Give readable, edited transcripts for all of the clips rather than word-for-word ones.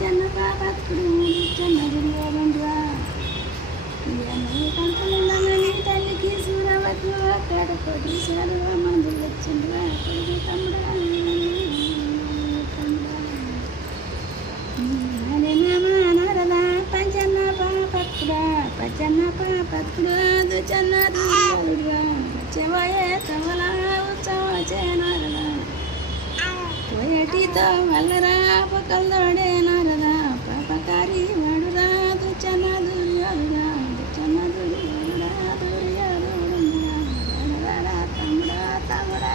చిన్న పాపకుడు చిన్న దుర్యోధనుడురా కంటలని తల్లికి సూరవకు అక్కడ కొట్టేశాడు మందులు వచ్చిండ్రా కొడుకు తమ్ముడా నారదా పంచన్న పాపకుడా పచ్చన్న పాపకుడు దుచన్న దుర్యోధనుడురా వచ్చేవాయే తమలా ఉత్సవ చేనారదా పోయేటితో మల్లరా పకల్లోడే నారదా పాపకారి వాడురా దుచన్న దుర్యోధనుడా దుచన్న దుర్యోధనుడా దుర్యోధనుడా తమ్ముడా తమ్ముడా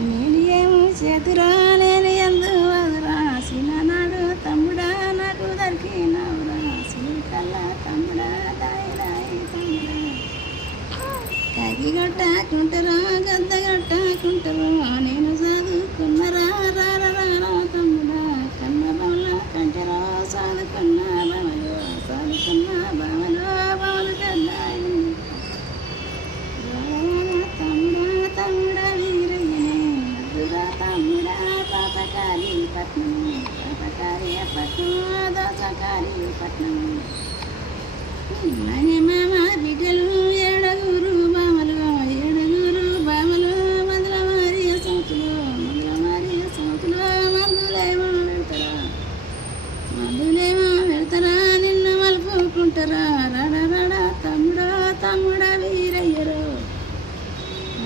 నేను ఏమో చేతురా నేను ఎందు వదురా సినాడు తమ్ముడా నాకు దొరికినవురా సిరికల్లా తమ్ముడా దాయి దాయి తమ్ముడా కాకి గొట్టకుంటారా గద్ద గొట్టకుంటారు నేను చదువుకున్నరా రారా తమ్ముడా కన్న బొమ్మ కంటరా చదువుకున్న బామలో చదువుకున్న బామలో బామలు కద్దాయి తమ్ముడా తమ్ముడా వీరయ్యనే అద్దురా తమ్ముడా పాపకారి పట్నం పాపకారి పట్నం దోసకారి పట్నం మని మామ బిడ్డలు ఏడుగురు బామలు మందుల మారియ సంతులు మందులేమో పెడతారా నిన్ను మలుపుకుంటారా రాడా తమ్ముడా వీరయ్యరు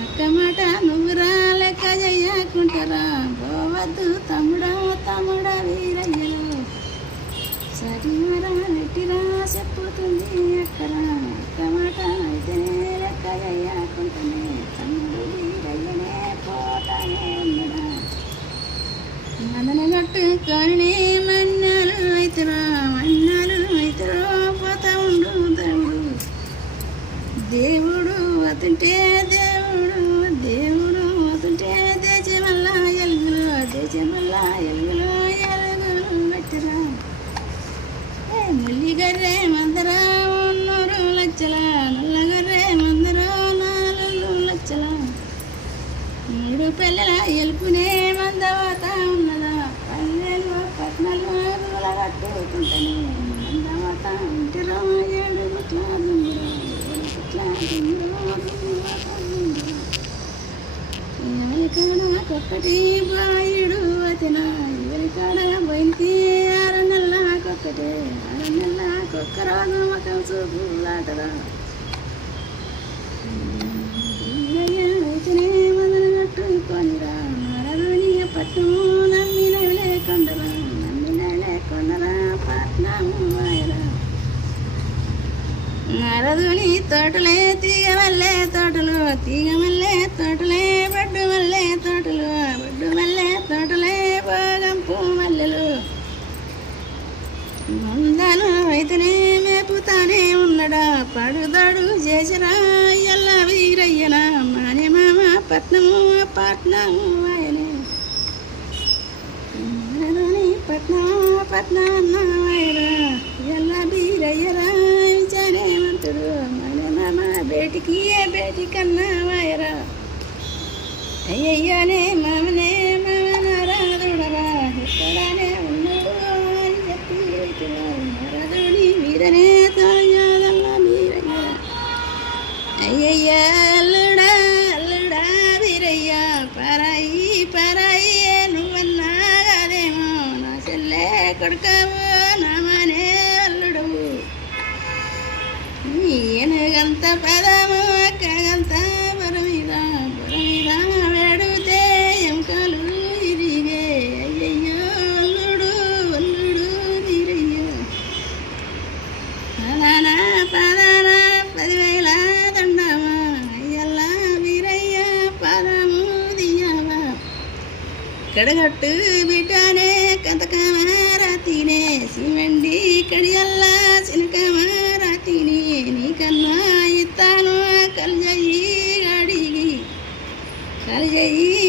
అక్క మాట నువ్వురా లెక్క చెయ్యకుంటారా పోవద్దు తమ్ముడా వీరయ్యరు సరిమరా నెట్టిరా చెప్పుతుంది అక్కరా అక్క మాట అయితేనే లెక్క చెయ్యకుంటానే తమ్ముడు వీరయ్యనే పోతానే ఉన్నడా మదన కట్టుకొని మన్నాలు అవుతారా పోతా ఉండు తమ్ముడు దేవుడు అతుంటే దేవుడు అతుంటే దేశమల్లా ఎలుగులు పెట్టరా ముల్లిగర్రె మందర 3 లక్షల నల్లగర్రె మందర 4 లక్షల 3 పిల్లల ఎలుపునే మందవాత ఉన్నదా పల్లెలు పట్నాలు కట్టుకుంటాను మందవాత ఇంటిలో 7 గుట్ల ఎవరికాడొక్కటి బాయుడు అతన ఎవరికాడ బయటికి 6 నెలలకొక్కటే 6 నెలలకొక్క రోజు మకం చూపులాటరా అయితేనే మొదలు కట్టుకొనిరా మరదుని పట్నం నమ్మినవిలే కొండరా పట్నము వాయరా నరదుని తోటలే తీగ మల్లె తోటలే బడ్డు మల్లె తోటలే బాగంపు మల్లెలు ముందను అయితేనే మేపుతానే ఉన్నడా పడుదాడు చేసిరా ఎల్ల వీరయ్యనా మానే మామ పట్నము ఆయనే పట్నం వాయరా ఎల్ల వీరయ్యరా విచారేమంటారు మానే మామ బేటికన్నా వాయరా అయ్యయ్యనే మామనే మామనారాధుడరా ఎక్కడానే ఉన్నాడు అని చెప్పి నారదుని వీరనే తాయాదల్ల వీరయ్య అయ్యయ్య అల్లుడా వీరయ్య పరాయి నువ్వన్నా కాదేమో నా చెల్లె కొడుకవు నా మానే అల్లుడవు ఈయనగంత పదము అక్కగంత బురమీద వేడుతే ఎంకలు ఇరిగే అయ్యయ్యో అల్లుడు వీరయ్యో పదాన 10,000 దండమా అయ్యల్లా వీరయ్య పదము దియ్యవా కడగట్టు బిడ్డనే కంతకమారాతీనే సిమెండి కడియల్లా సినకమారాతీని నీకన్నా ఇస్తాను కలిజయి